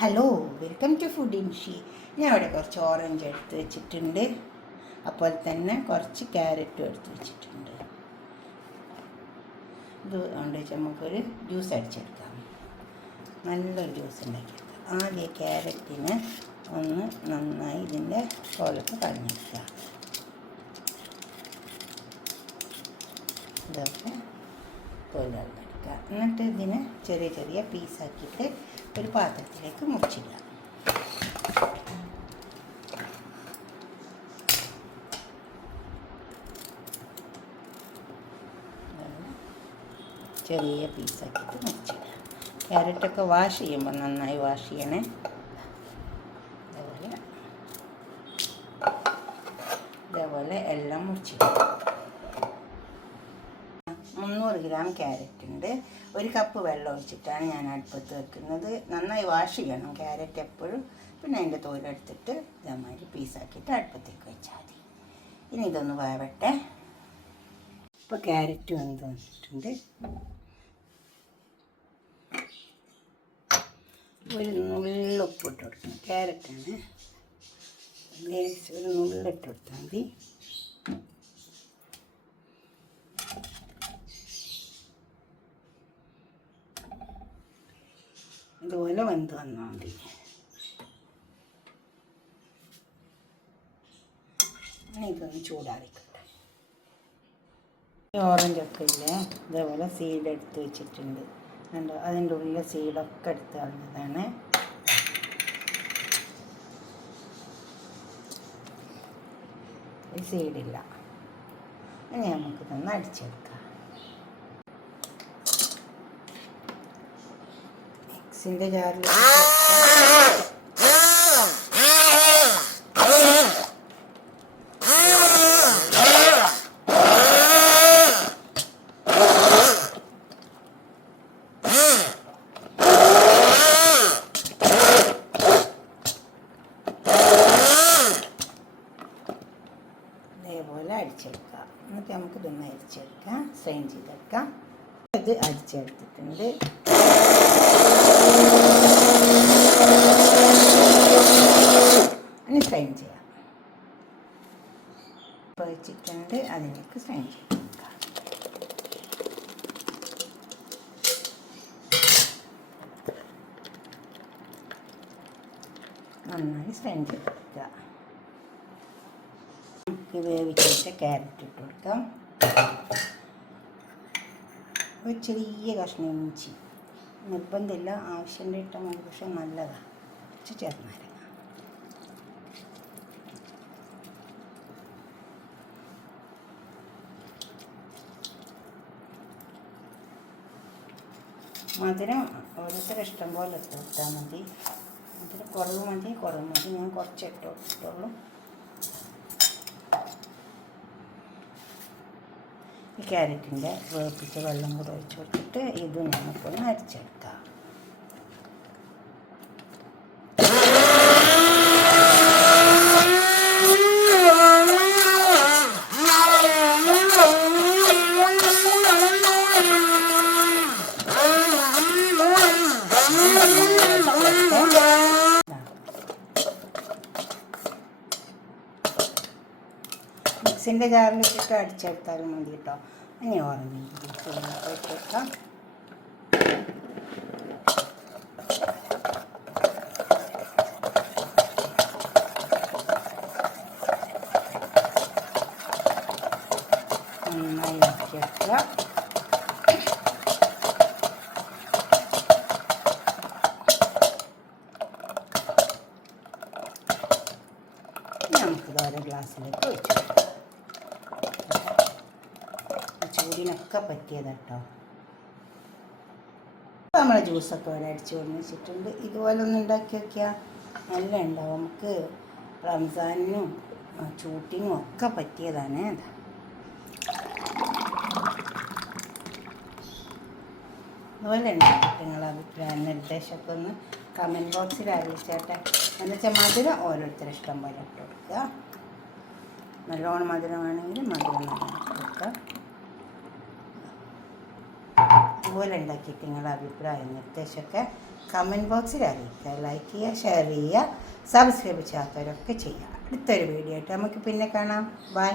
Hello, welcome to food ഇൻഷി. ഞാൻ ഇവിടെ കുറച്ച് ഓറഞ്ച് എടുത്ത് വെച്ചിട്ടുണ്ട്. അപ്പോൾ തന്നെ കുറച്ച് ക്യാരറ്റും എടുത്ത് വെച്ചിട്ടുണ്ട്. ഇത് കൊണ്ട് വെച്ച് നമുക്കൊരു ജ്യൂസ് അടിച്ചെടുക്കാം. നല്ലൊരു ജ്യൂസ് ഉണ്ടാക്കിയെടുക്കാം. ആദ്യം ക്യാരറ്റിന് ഒന്ന് നന്നായി ഇതിൻ്റെ തോലൊക്കെ കളഞ്ഞെടുക്കുക. ഇതൊക്കെ തോലെടുക്കുക. എന്നിട്ട് ഇതിനെ ചെറിയ ചെറിയ പീസാക്കിയിട്ട് ഒരു പാത്രത്തിലേക്ക് മുറിച്ചിടുക. ചെറിയ പീസാക്കിയിട്ട് മുറിച്ചിടുക. ക്യാരറ്റൊക്കെ വാഷ് ചെയ്യുമ്പോൾ നന്നായി വാഷ് ചെയ്യണേ. ഇതേപോലെ എല്ലാം മുറിച്ചിടുക. 300 ഗ്രാം ക്യാരറ്റ് ഉണ്ട്. 1 കപ്പ് വെള്ളം ഒഴിച്ചിട്ടാണ് ഞാൻ അടുപ്പത്ത് വെക്കുന്നത്. നന്നായി വാഷ് ചെയ്യണം ക്യാരറ്റ് എപ്പോഴും. പിന്നെ അതിൻ്റെ തോലെടുത്തിട്ട് ഇതേമാതിരി പീസാക്കിയിട്ട് അടുപ്പത്തേക്ക് വെച്ചാൽ മതി. ഇനി ഇതൊന്ന് വേവട്ടെ. ഇപ്പോൾ ക്യാരറ്റ് വെന്ത് വന്നിട്ടുണ്ട്. ഒരു നുള്ളുപ്പിട്ട് കൊടുക്കണം. ക്യാരറ്റാണ്, ഒരു നുള്ളിട്ട് കൊടുത്താൽ മതി. ഇതുപോലെ വെന്ത് വന്നാൽ മതി. ഇതൊന്ന് ചൂടാറിക്കട്ടെ. ഓറഞ്ചൊക്കെ ഇല്ലേ, ഇതേപോലെ സീഡ് എടുത്ത് വെച്ചിട്ടുണ്ട്. കണ്ടോ, അതിൻ്റെ ഉള്ളിലെ സീഡൊക്കെ എടുത്ത് കളഞ്ഞതാണ്. സീഡില്ല. ഇനി നമുക്കിതൊന്ന് അടിച്ചെടുക്കാം. മിക്സിൻ്റെ ജാറിൽ ഇതേപോലെ അടിച്ചെടുക്കാം. എന്നിട്ട് നമുക്കിതൊന്ന് അരിച്ചെടുക്കാം, സ്ട്രെയിൻ ചെയ്തെടുക്കാം. ഇത് അരിച്ചെടുത്തിട്ടുണ്ട്. ഇനി സ്ട്രെയിൻ ചെയ്യാം. വെച്ചിട്ടുണ്ട്, അതിലേക്ക് സ്ട്രെയിൻ ചെയ്തെടുക്കാം. നന്നായി സ്ട്രെയിൻ ചെയ്തെടുക്കുക. നമുക്ക് വേവിച്ചിട്ട് ക്യാരറ്റ് ഇട്ട് കൊടുക്കാം. ഒരു ചെറിയ കഷ്ണം ഇഞ്ചി, നിർബന്ധമില്ല, ആവശ്യമുണ്ട് ഇട്ടാൽ മതി, പക്ഷെ നല്ലതാണ്. കുറച്ച് ചെറുനാരങ്ങ, മധുരം ഓരോരുത്തർ ഇഷ്ടം പോലെ ഇട്ട് കൊടുത്താൽ മതി. മധുരം കുറവ് മതി. ഞാൻ കുറച്ച് ഇട്ട് കൊടുത്തിട്ടുള്ളൂ. ഈ ക്യാരറ്റിൻ്റെ വേപ്പിച്ച വെള്ളം കൂടെ ഒഴിച്ച് കൊടുത്തിട്ട് ഇത് നമുക്കൊന്ന് അരിച്ചെടുക്കാം. മിക്സിൻ്റെ ജാറിൽ ഇട്ടിട്ട് അടിച്ചെടുത്താലും മതി കേട്ടോ. ഇനി ഓറഞ്ച് ഇട്ടേക്കാം. നന്നായി അടിച്ചെടുക്കുക. നമുക്കിത് ഓരോ ഗ്ലാസ്സിലേക്ക് ഒഴിച്ചു. ചൂടിനൊക്കെ പറ്റിയത് കേട്ടോ. നമ്മളെ ജ്യൂസൊക്കെ ഇവിടെ അടിച്ച് കൊണ്ട് വെച്ചിട്ടുണ്ട്. ഇതുപോലെ ഒന്ന് ഉണ്ടാക്കി വയ്ക്കുക, നല്ല ഉണ്ടാവും. നമുക്ക് റംസാനിനും ചൂട്ടിനും ഒക്കെ പറ്റിയതാണ്. അതുപോലെ ഉണ്ടാക്കിയിട്ട് നിങ്ങളുടെ അഭിപ്രായ നിർദ്ദേശമൊക്കെ ഒന്ന് കമൻറ്റ് ബോക്സിൽ അറിയിച്ചേട്ടെ. എന്നുവെച്ചാൽ മധുരം ഓരോരുത്തരും ഇഷ്ടം പോലെ ഇട്ട് കൊടുക്കുക. നല്ലോണം മധുരമാണെങ്കിൽ മധുരം നല്ലോണം ഇട്ട് കൊടുക്കുക. ഇതുപോലെ ഉണ്ടാക്കിയിട്ട് നിങ്ങളുടെ അഭിപ്രായം നിർദ്ദേശമൊക്കെ കമൻറ്റ് ബോക്സിൽ അറിയിക്കുക. ലൈക്ക് ചെയ്യുക, ഷെയർ ചെയ്യുക, സബ്സ്ക്രൈബ് ചെയ്യാത്തവരൊക്കെ ചെയ്യുക. അടുത്തൊരു വീഡിയോ ആയിട്ട് നമുക്ക് പിന്നെ കാണാം. ബൈ.